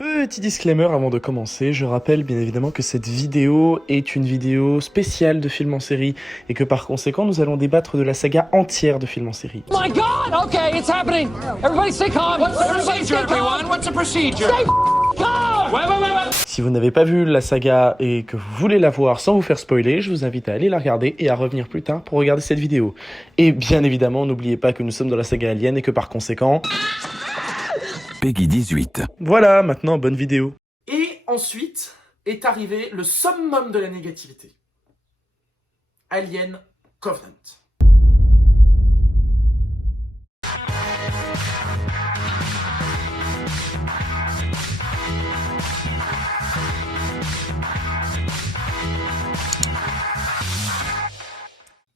Petit disclaimer avant de commencer, je rappelle bien évidemment que cette vidéo est une vidéo spéciale de film en série et que par conséquent nous allons débattre de la saga entière de film en série. My God! Okay, it's happening. Everybody stay calm. What's the procedure, everyone? What's the procedure? Stay calm. Wait. Si vous n'avez pas vu la saga et que vous voulez la voir sans vous faire spoiler, je vous invite à aller la regarder et à revenir plus tard pour regarder cette vidéo. Et bien évidemment, n'oubliez pas que nous sommes dans la saga Alien et que par conséquent... Peggy 18. Voilà, maintenant, bonne vidéo. Et ensuite est arrivé le summum de la négativité. Alien Covenant.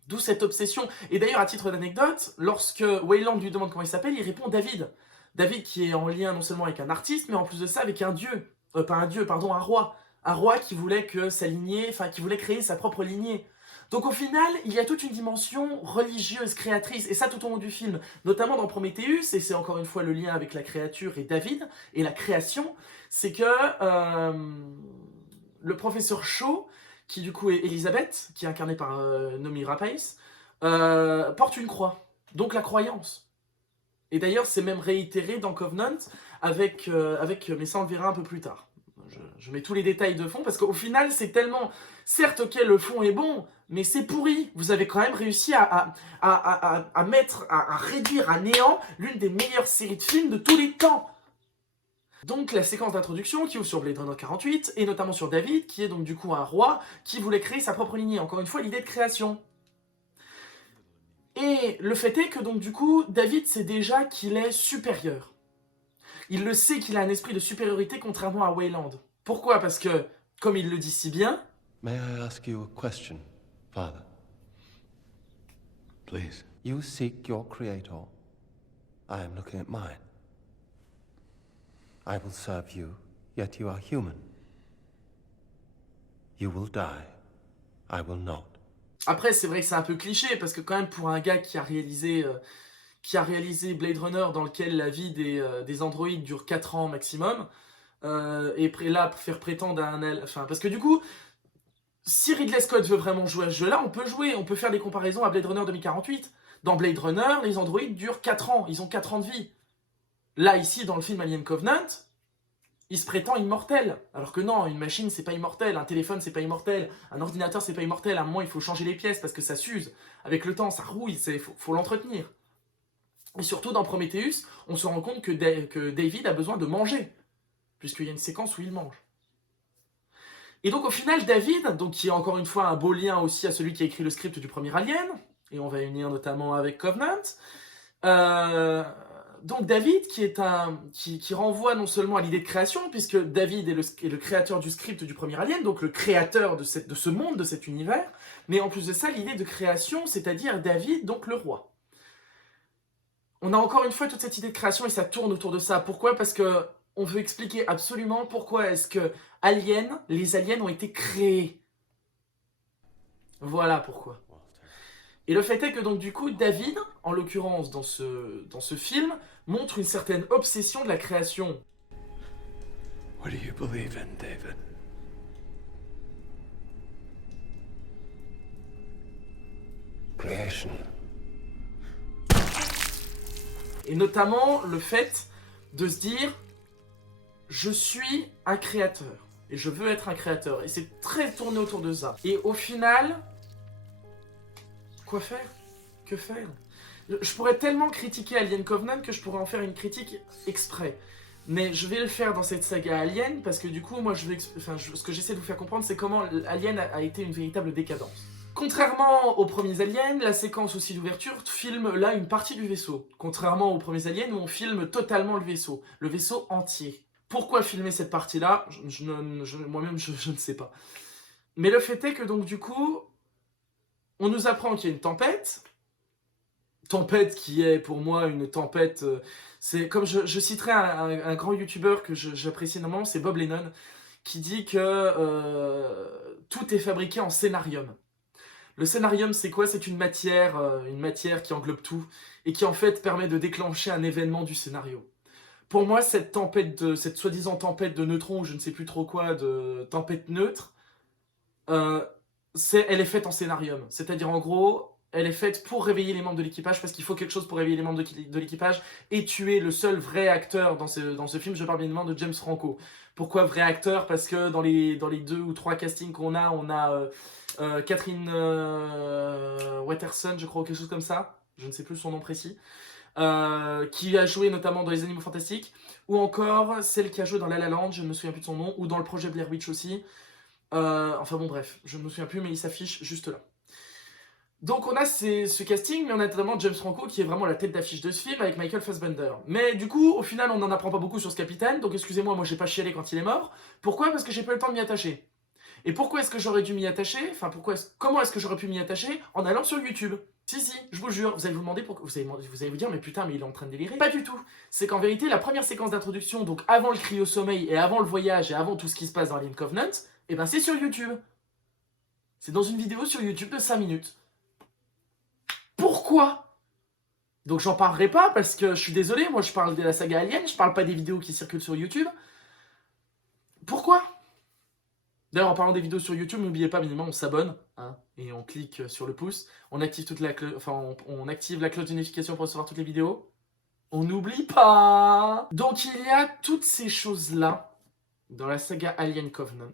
D'où cette obsession. Et d'ailleurs, à titre d'anecdote, lorsque Weyland lui demande comment il s'appelle, il répond David. David qui est en lien non seulement avec un artiste, mais en plus de ça avec un dieu. Un roi. Un roi qui voulait que sa lignée, qui voulait créer sa propre lignée. Donc au final, il y a toute une dimension religieuse, créatrice, et ça tout au long du film, notamment dans Prometheus, et c'est encore une fois le lien avec la créature et David, et la création, c'est que le professeur Shaw, qui du coup est Elisabeth, qui est incarnée par Noomi Rapace, porte une croix, donc la croyance. Et d'ailleurs, c'est même réitéré dans Covenant, mais ça on le verra un peu plus tard. Je mets tous les détails de fond, parce qu'au final, c'est tellement... Certes, ok, le fond est bon, mais c'est pourri. Vous avez quand même réussi à réduire à néant l'une des meilleures séries de films de tous les temps. Donc la séquence d'introduction qui ouvre sur Blade Runner 48, et notamment sur David, qui est donc du coup un roi qui voulait créer sa propre lignée. Encore une fois, l'idée de création. Et le fait est que donc du coup, David sait déjà qu'il est supérieur. Il le sait qu'il a un esprit de supériorité contrairement à Weyland. Pourquoi? Parce que, comme il le dit si bien... May I ask you a question, Father? Please. You seek your creator. I am looking at mine. I will serve you, yet you are human. You will die. I will not. Après, c'est vrai que c'est un peu cliché, parce que quand même, pour un gars qui a réalisé Blade Runner, dans lequel la vie des androïdes dure 4 ans maximum, et là, pour faire prétendre à un... parce que du coup, si Ridley Scott veut vraiment jouer à ce jeu-là, on peut jouer, on peut faire des comparaisons à Blade Runner 2048. Dans Blade Runner, les androïdes durent 4 ans, ils ont 4 ans de vie. Là, ici, dans le film Alien Covenant, il se prétend immortel. Alors que non, une machine, c'est pas immortel, un téléphone, c'est pas immortel, un ordinateur, c'est pas immortel. À un moment, il faut changer les pièces parce que ça s'use. Avec le temps, ça rouille, faut l'entretenir. Et surtout, dans Prometheus, on se rend compte que David a besoin de manger, puisqu'il y a une séquence où il mange. Et donc, au final, David, donc, qui est encore une fois un beau lien aussi à celui qui a écrit le script du premier Alien, et on va unir notamment avec Covenant, donc David, qui renvoie non seulement à l'idée de création, puisque David est le créateur du script du premier Alien, donc le créateur de ce monde, de cet univers, mais en plus de ça, l'idée de création, c'est-à-dire David, donc le roi. On a encore une fois toute cette idée de création et ça tourne autour de ça. Pourquoi? Parce que on veut expliquer absolument pourquoi est-ce que les aliens ont été créés. Voilà pourquoi. Et le fait est que donc du coup, David, en l'occurrence dans ce film, montre une certaine obsession de la création. What do you believe in, David? Creation. Et notamment le fait de se dire, je suis un créateur, et je veux être un créateur. Et c'est très tourné autour de ça. Et au final, quoi faire? Que faire? Je pourrais tellement critiquer Alien Covenant que je pourrais en faire une critique exprès. Mais je vais le faire dans cette saga Alien, parce que du coup, moi, ce que j'essaie de vous faire comprendre, c'est comment Alien a été une véritable décadence. Contrairement aux premiers Aliens, la séquence aussi d'ouverture filme là une partie du vaisseau. Contrairement aux premiers Aliens où on filme totalement le vaisseau entier. Pourquoi filmer cette partie-là? Moi-même, je ne sais pas. Mais le fait est que donc du coup, on nous apprend qu'il y a une tempête qui est pour moi une tempête... c'est comme je citerai un grand youtubeur que j'apprécie énormément, c'est Bob Lennon, qui dit que tout est fabriqué en scénarium. Le scénarium, c'est quoi? C'est une matière qui englobe tout, et qui en fait permet de déclencher un événement du scénario. pour moi, cette soi-disant tempête de neutrons, ou je ne sais plus trop quoi, de tempête neutre, elle est faite en scénarium. C'est-à-dire, en gros, elle est faite pour réveiller les membres de l'équipage, parce qu'il faut quelque chose pour réveiller les membres de l'équipage, et tu es le seul vrai acteur dans ce film. Je parle bien évidemment de James Franco. Pourquoi vrai acteur? Parce que dans les 2 ou 3 castings qu'on a, on a Catherine Waterston, je crois, ou quelque chose comme ça. Je ne sais plus son nom précis. Qui a joué notamment dans Les Animaux Fantastiques, ou encore celle qui a joué dans La La Land, je ne me souviens plus de son nom, ou dans le projet Blair Witch aussi. Enfin bon, bref, je ne me souviens plus, mais il s'affiche juste là. Donc on a ce casting, mais on a notamment James Franco qui est vraiment la tête d'affiche de ce film avec Michael Fassbender. Mais du coup, au final, on n'en apprend pas beaucoup sur ce capitaine, donc excusez-moi, moi j'ai pas chialé quand il est mort. Pourquoi? Parce que j'ai pas eu le temps de m'y attacher. Et pourquoi est-ce que j'aurais dû m'y attacher? Enfin, comment est-ce que j'aurais pu m'y attacher? En allant sur YouTube. Si, je vous jure, vous allez vous demander pourquoi. Vous allez vous dire, mais putain, mais il est en train de délirer. Pas du tout. C'est qu'en vérité, la première séquence d'introduction, donc avant le cri au sommeil et avant le voyage et avant tout ce qui se passe dans Alien Covenant, eh ben c'est sur YouTube. C'est dans une vidéo sur YouTube de 5 minutes. Pourquoi? Donc j'en parlerai pas parce que je suis désolé, moi je parle de la saga Alien, je parle pas des vidéos qui circulent sur YouTube. Pourquoi? D'ailleurs, en parlant des vidéos sur YouTube, n'oubliez pas, minimum, on s'abonne, hein, et on clique sur le pouce. On active on active la cloche de notification pour recevoir toutes les vidéos. On n'oublie pas. Donc il y a toutes ces choses-là dans la saga Alien Covenant.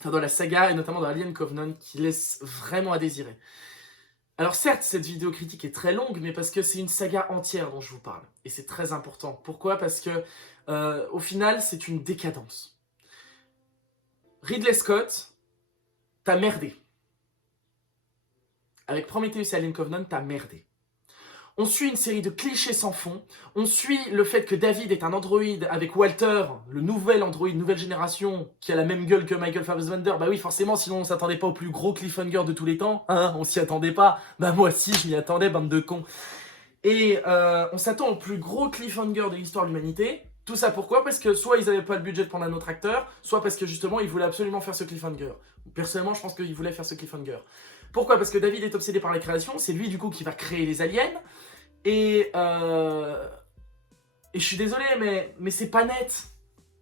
Enfin, dans la saga, et notamment dans Alien Covenant, qui laissent vraiment à désirer. Alors certes, cette vidéo critique est très longue, mais parce que c'est une saga entière dont je vous parle. Et c'est très important. Pourquoi? Parce que, au final, c'est une décadence. Ridley Scott, t'as merdé. Avec Prometheus et Alien Covenant, t'as merdé. On suit une série de clichés sans fond. On suit le fait que David est un androïde avec Walter, le nouvel androïde, nouvelle génération, qui a la même gueule que Michael Fassbender. Bah oui, forcément, sinon on s'attendait pas au plus gros cliffhanger de tous les temps. Hein, on s'y attendait pas. Bah moi aussi, je m'y attendais, bande de cons. Et on s'attend au plus gros cliffhanger de l'histoire de l'humanité. Tout ça pourquoi? Parce que soit ils n'avaient pas le budget de prendre un autre acteur, soit parce que justement ils voulaient absolument faire ce cliffhanger. Personnellement, je pense qu'ils voulaient faire ce cliffhanger. Pourquoi? Parce que David est obsédé par la création, c'est lui du coup qui va créer les aliens. Et je suis désolé, mais c'est pas net.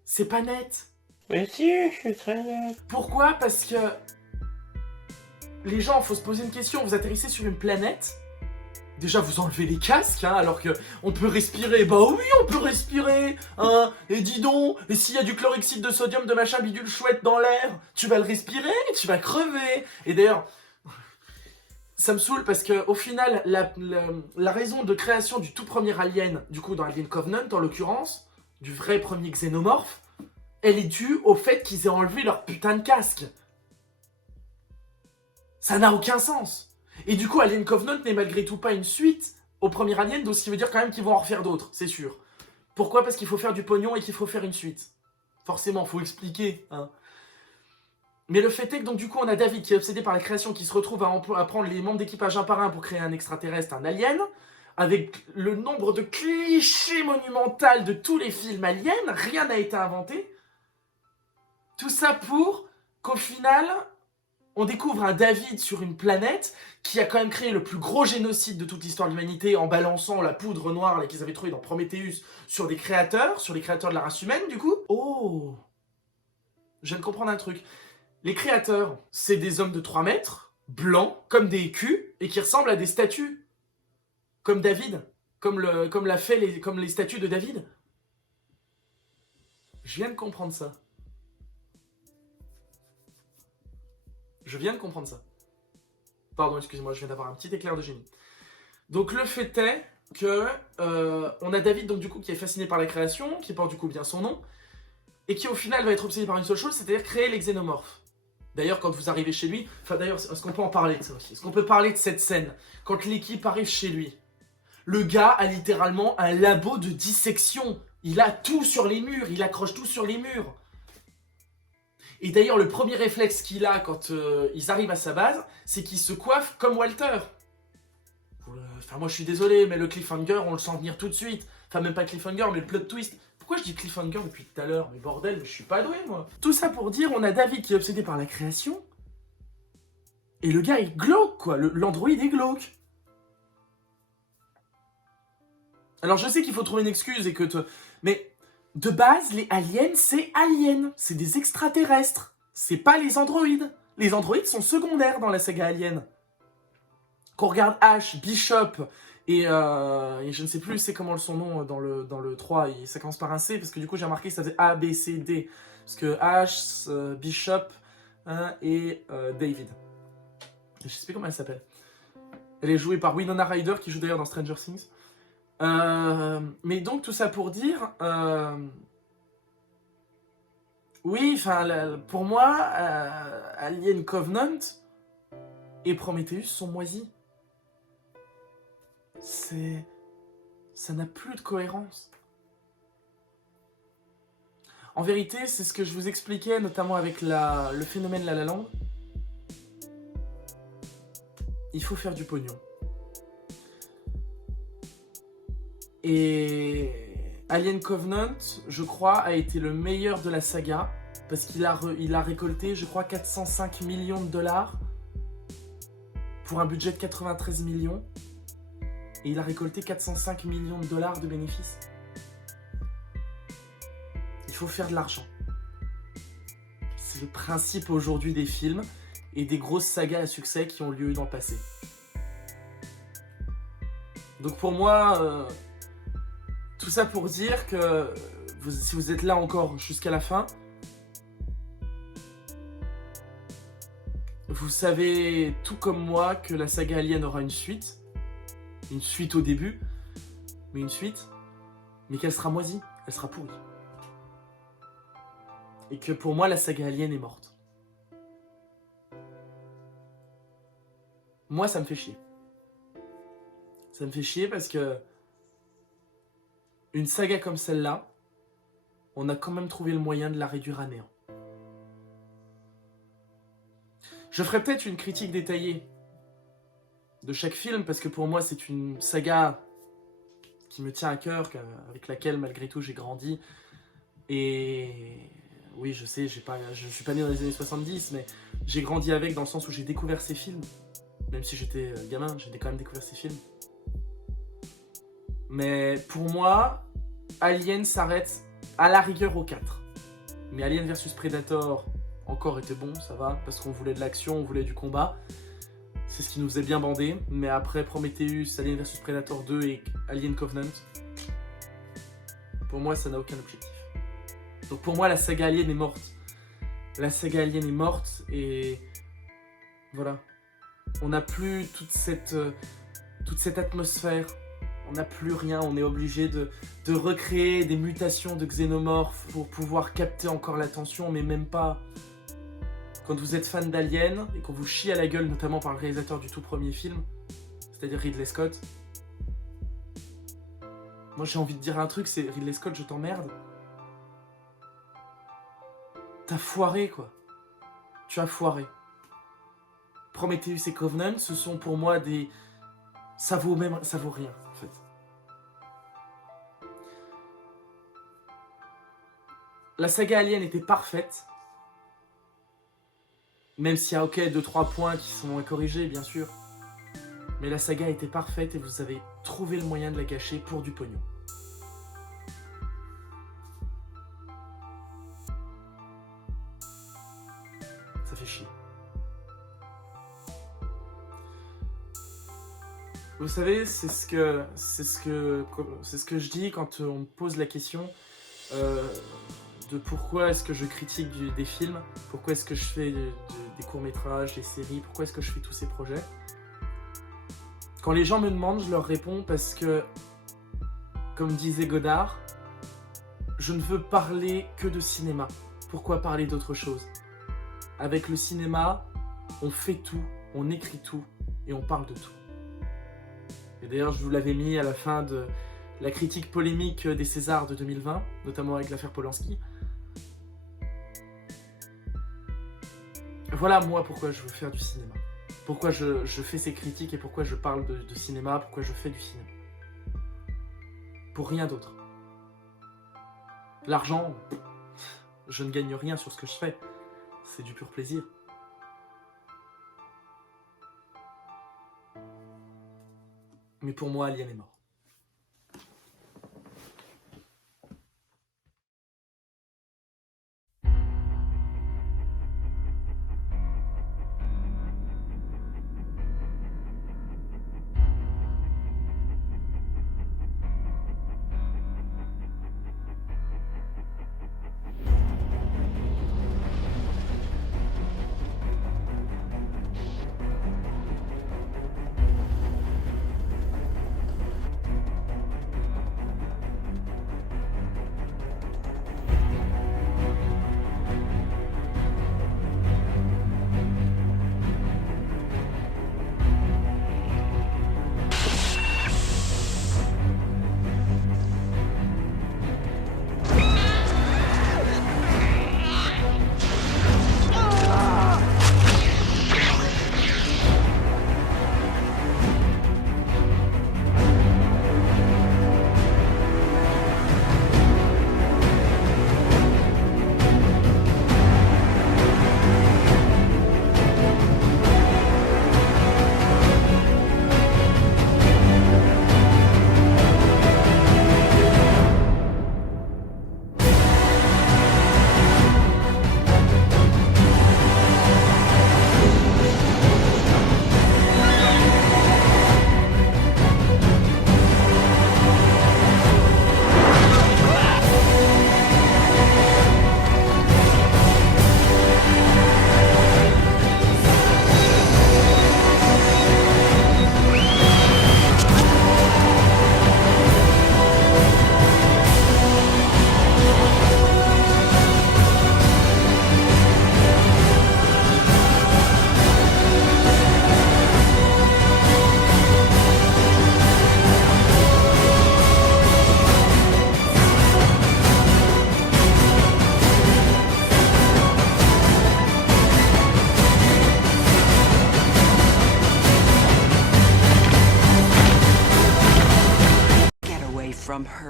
C'est pas net. Mais si, je suis très net. Pourquoi? Parce que les gens, faut se poser une question. Vous atterrissez sur une planète. Déjà, vous enlevez les casques, hein, alors que on peut respirer. Bah oui, on peut respirer, hein. Et dis donc, et s'il y a du chlorhexide de sodium, de machin bidule chouette dans l'air, tu vas le respirer, tu vas crever. Et d'ailleurs, ça me saoule parce que au final, la raison de création du tout premier alien, du coup dans Alien Covenant en l'occurrence, du vrai premier xénomorphe, elle est due au fait qu'ils aient enlevé leur putain de casque. Ça n'a aucun sens. Et du coup, Alien Covenant n'est malgré tout pas une suite au premier Alien, donc ce qui veut dire quand même qu'ils vont en refaire d'autres, c'est sûr. Pourquoi? Parce qu'il faut faire du pognon et qu'il faut faire une suite. Forcément, faut expliquer, hein. Mais le fait est que donc du coup, on a David qui est obsédé par la création, qui se retrouve à prendre les membres d'équipage un par un pour créer un extraterrestre, un alien, avec le nombre de clichés monumentaux de tous les films aliens, rien n'a été inventé. Tout ça pour qu'au final, on découvre un David sur une planète qui a quand même créé le plus gros génocide de toute l'histoire de l'humanité en balançant la poudre noire qu'ils avaient trouvée dans Prometheus sur les créateurs de la race humaine du coup. Oh! Je viens de comprendre un truc. Les créateurs, c'est des hommes de 3 mètres, blancs, comme des culs, et qui ressemblent à des statues. Comme David. Comme les statues de David. Je viens de comprendre ça. Je viens de comprendre ça. Pardon, excusez-moi, je viens d'avoir un petit éclair de génie. Donc le fait est que on a David donc du coup qui est fasciné par la création, qui porte du coup bien son nom, et qui au final va être obsédé par une seule chose, c'est-à-dire créer les xénomorphes. D'ailleurs, quand vous arrivez chez lui, enfin d'ailleurs, est-ce qu'on peut en parler de ça aussi? Est-ce qu'on peut parler de cette scène? Quand l'équipe arrive chez lui, le gars a littéralement un labo de dissection. Il a tout sur les murs, il accroche tout sur les murs. Et d'ailleurs, le premier réflexe qu'il a quand ils arrivent à sa base, c'est qu'il se coiffe comme Walter. Enfin, moi je suis désolé, mais le cliffhanger, on le sent venir tout de suite. Enfin, même pas cliffhanger, mais le plot twist. Pourquoi je dis cliffhanger depuis tout à l'heure? Mais bordel, mais je suis pas doué, moi. Tout ça pour dire, on a David qui est obsédé par la création. Et le gars est glauque, quoi. L'androïde est glauque. Alors, je sais qu'il faut trouver une excuse et que... Mais de base, les aliens, c'est aliens. C'est des extraterrestres. C'est pas les androïdes. Les androïdes sont secondaires dans la saga Alien. Qu'on regarde Ash, Bishop et je ne sais plus c'est comment son nom dans le 3. Ça commence par un C parce que du coup j'ai remarqué que ça faisait A, B, C, D. Parce que Ash, Bishop et David. Je sais plus comment elle s'appelle. Elle est jouée par Winona Ryder qui joue d'ailleurs dans Stranger Things. Mais donc tout ça pour dire... oui, enfin, pour moi, Alien Covenant et Prometheus sont moisis. Ça n'a plus de cohérence. En vérité, c'est ce que je vous expliquais, notamment avec le phénomène La La Land. Il faut faire du pognon. Et Alien Covenant, je crois, a été le meilleur de la saga, parce qu'il a récolté, je crois, 405 millions de dollars pour un budget de 93 millions. Et il a récolté 405 millions de dollars de bénéfices. Il faut faire de l'argent. C'est le principe aujourd'hui des films et des grosses sagas à succès qui ont lieu dans le passé. Donc pour moi, tout ça pour dire que si vous êtes là encore jusqu'à la fin, vous savez tout comme moi que la saga Alien aura une suite. Une suite au début, mais une suite, mais qu'elle sera moisie, elle sera pourrie. Et que pour moi, la saga Alien est morte. Moi, ça me fait chier. Ça me fait chier parce que une saga comme celle-là, on a quand même trouvé le moyen de la réduire à néant. Je ferai peut-être une critique détaillée de chaque film, parce que pour moi c'est une saga qui me tient à cœur, avec laquelle malgré tout j'ai grandi. Et oui, je sais, je suis pas né dans les années 70, mais j'ai grandi avec dans le sens où j'ai découvert ces films. Même si j'étais gamin, j'ai quand même découvert ces films. Mais pour moi, Alien s'arrête à la rigueur au 4. Mais Alien vs Predator encore était bon, ça va, parce qu'on voulait de l'action, on voulait du combat. C'est ce qui nous faisait bien bander, mais après Prometheus, Alien vs Predator 2 et Alien Covenant, pour moi ça n'a aucun objectif. Donc pour moi la saga Alien est morte. La saga Alien est morte et voilà. On n'a plus toute cette atmosphère, on n'a plus rien, on est obligé de recréer des mutations de xénomorphes pour pouvoir capter encore l'attention, mais même pas. Quand vous êtes fan d'Alien et qu'on vous chie à la gueule, notamment par le réalisateur du tout premier film, c'est-à-dire Ridley Scott, moi j'ai envie de dire un truc, c'est Ridley Scott, je t'emmerde. T'as foiré quoi. Tu as foiré. Prometheus et Covenant, ce sont pour moi des... Ça vaut rien en fait. La saga Alien était parfaite. Même s'il y a 2-3 points qui sont à corriger, bien sûr. Mais la saga était parfaite et vous avez trouvé le moyen de la gâcher pour du pognon. Ça fait chier. Vous savez, c'est ce que je dis quand on me pose la question de pourquoi est-ce que je critique des films, pourquoi est-ce que je fais des courts-métrages, des séries, pourquoi est-ce que je fais tous ces projets. Quand les gens me demandent, je leur réponds parce que, comme disait Godard, je ne veux parler que de cinéma. Pourquoi parler d'autre chose? Avec le cinéma, on fait tout, on écrit tout et on parle de tout. Et d'ailleurs, je vous l'avais mis à la fin de la critique polémique des Césars de 2020, notamment avec l'affaire Polanski. Voilà moi pourquoi je veux faire du cinéma. Pourquoi je fais ces critiques et pourquoi je parle de cinéma, pourquoi je fais du cinéma. Pour rien d'autre. L'argent, je ne gagne rien sur ce que je fais. C'est du pur plaisir. Mais pour moi, Alien est mort.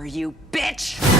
you bitch!